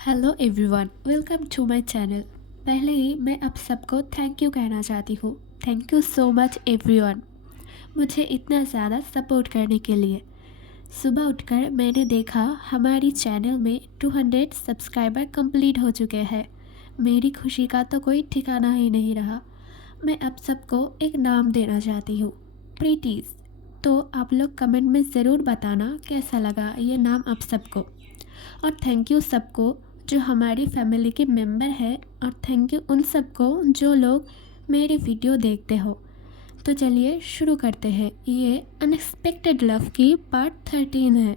Hello everyone, welcome to my channel. पहले ही मैं आप सबको थैंक यू कहना चाहती हूँ। Thank you so much everyone, मुझे इतना ज़्यादा सपोर्ट करने के लिए। सुबह उठकर मैंने देखा हमारी चैनल में 200 सब्सक्राइबर कंप्लीट हो चुके हैं। मेरी खुशी का तो कोई ठिकाना ही नहीं रहा। मैं आप सबको एक नाम देना चाहती हूँ, प्रीटीज़। तो आप लोग कमेंट में ज़रूर बताना कैसा लगा ये नाम आप सबको। और थैंक यू सबको जो हमारी फैमिली के मेंबर हैं, और थैंक यू उन सबको जो लोग मेरी वीडियो देखते हो। तो चलिए शुरू करते हैं। ये अनएक्सपेक्टेड लव की पार्ट 13 है।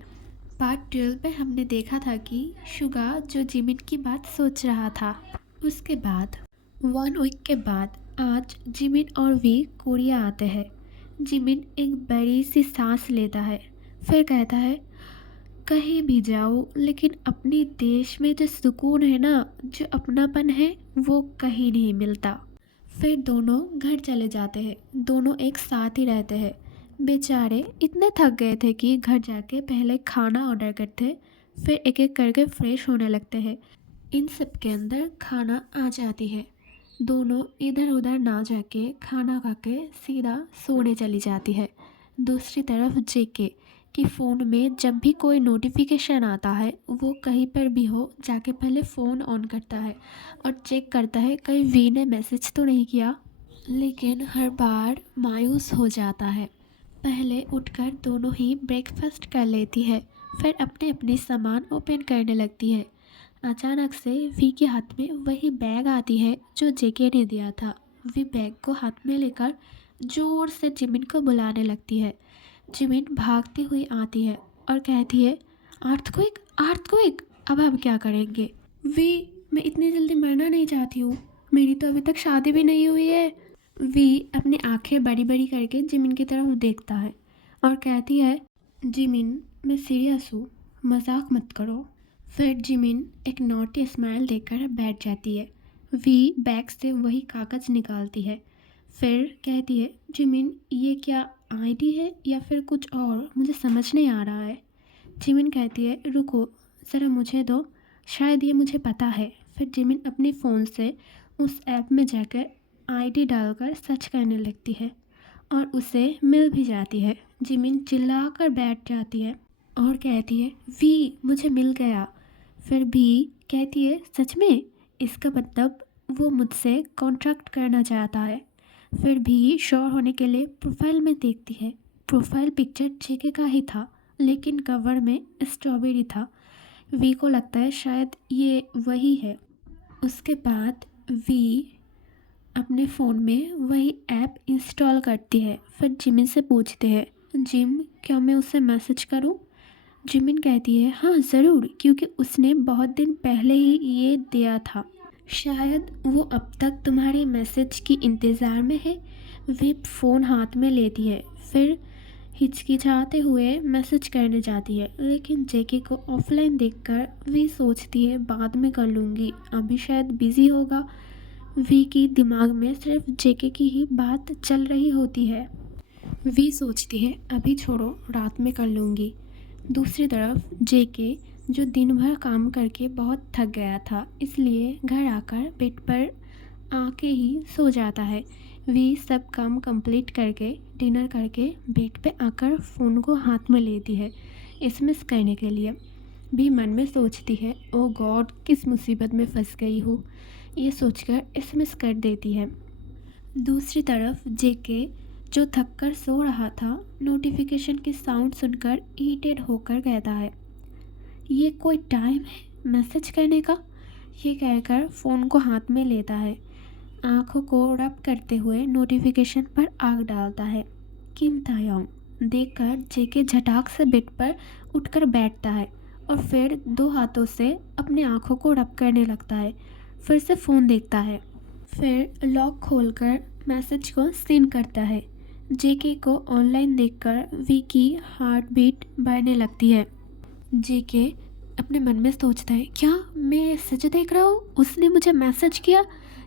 पार्ट 12 में हमने देखा था कि शुगा जो जिमिन की बात सोच रहा था। उसके बाद 1 वीक के बाद आज जिमिन और वी कोरिया आते हैं। जिमिन एक बड़ी सी सांस लेता है, फिर कहता है कहीं भी जाओ लेकिन अपने देश में जो सुकून है ना, जो अपनापन है, वो कहीं नहीं मिलता। फिर दोनों घर चले जाते हैं। दोनों एक साथ ही रहते हैं। बेचारे इतने थक गए थे कि घर जाके पहले खाना ऑर्डर करते, फिर एक एक करके फ्रेश होने लगते हैं। इन सब के अंदर खाना आ जाती है। दोनों इधर उधर ना जाके खाना खा के सीधा सोने चली जाती है। दूसरी तरफ जेके कि फ़ोन में जब भी कोई नोटिफिकेशन आता है, वो कहीं पर भी हो जाके पहले फ़ोन ऑन करता है और चेक करता है कहीं वी ने मैसेज तो नहीं किया। लेकिन हर बार मायूस हो जाता है। पहले उठकर दोनों ही ब्रेकफास्ट कर लेती है, फिर अपने अपने सामान ओपन करने लगती है। अचानक से वी के हाथ में वही बैग आती है जो जेके ने दिया था। वी बैग को हाथ में लेकर ज़ोर से जिमिन को बुलाने लगती है। जिमिन भागती हुई आती है और कहती है अर्थक्वेक अर्थक्वेक, अब हम क्या करेंगे। वी, मैं इतनी जल्दी मरना नहीं चाहती हूँ, मेरी तो अभी तक शादी भी नहीं हुई है। वी अपनी आंखें बड़ी बड़ी करके जिमिन की तरफ देखता है और कहती है जिमिन, मैं सीरियस हूँ, मजाक मत करो। फिर जिमिन एक नॉटी स्माइल देकर बैठ जाती है। वी बैग से वही कागज़ निकालती है, फिर कहती है जिमिन, ये क्या आईडी है या फिर कुछ और, मुझे समझ नहीं आ रहा है। जिमिन कहती है रुको ज़रा मुझे दो, शायद ये मुझे पता है। फिर जिमिन अपने फ़ोन से उस ऐप में जाकर आईडी डालकर सर्च करने लगती है और उसे मिल भी जाती है। जिमिन चिल्लाकर बैठ जाती है और कहती है वी, मुझे मिल गया। फिर भी कहती है सच में, इसका मतलब वो मुझसे कॉन्ट्रैक्ट करना चाहता है। फिर भी श्योर होने के लिए प्रोफाइल में देखती है। प्रोफाइल पिक्चर जेके का ही था, लेकिन कवर में स्ट्रॉबेरी था। वी को लगता है शायद ये वही है। उसके बाद वी अपने फ़ोन में वही ऐप इंस्टॉल करती है। फिर जिमिन से पूछते हैं जिम, क्या मैं उसे मैसेज करूं। जिमिन कहती है हाँ ज़रूर, क्योंकि उसने बहुत दिन पहले ही ये दिया था। शायद वो अब तक तुम्हारे मैसेज की इंतज़ार में है। वे फ़ोन हाथ में लेती है, फिर हिचकिचाते हुए मैसेज करने जाती है, लेकिन जेके को ऑफलाइन देखकर वी सोचती है बाद में कर लूँगी, अभी शायद बिज़ी होगा। वी की दिमाग में सिर्फ जेके की ही बात चल रही होती है। वी सोचती है अभी छोड़ो, रात में कर लूँगी। दूसरी तरफ जेके जो दिन भर काम करके बहुत थक गया था, इसलिए घर आकर बेड पर आके ही सो जाता है। वी सब काम कंप्लीट करके डिनर करके बेड पे आकर फ़ोन को हाथ में लेती है एसएमएस करने के लिए। भी मन में सोचती है ओ गॉड, किस मुसीबत में फंस गई हूँ, ये सोचकर एसएमएस कर देती है। दूसरी तरफ जेके जो थककर सो रहा था, नोटिफिकेशन की साउंड सुनकर इरिटेट होकर कहता है ये कोई टाइम है मैसेज करने का। ये कहकर फ़ोन को हाथ में लेता है, आँखों को रब करते हुए नोटिफिकेशन पर आग डालता है। किम तायोंग देखकर जेके झटाक से बेड पर उठकर बैठता है और फिर दो हाथों से अपनी आँखों को रब करने लगता है। फिर से फ़ोन देखता है, फिर लॉक खोलकर मैसेज को सीन करता है। जेके को ऑनलाइन देखकर वी की हार्ट बीट बढ़ने लगती है। जेके अपने मन में सोचता है क्या मैं सच देख रहा हूँ, उसने मुझे मैसेज किया।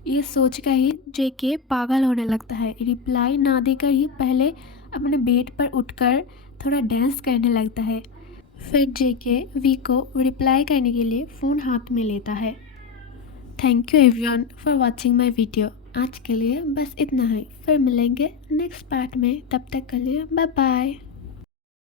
ये सोच कर ही जेके पागल होने लगता है। रिप्लाई ना देकर ही पहले अपने बेड पर उठकर थोड़ा डांस करने लगता है। फिर जेके वी को रिप्लाई करने के लिए फ़ोन हाथ में लेता है। Thank you everyone for watching my video. आज के लिए बस इतना ही, फिर मिलेंगे नेक्स्ट पार्ट में। तब तक के लिए बाय बाय।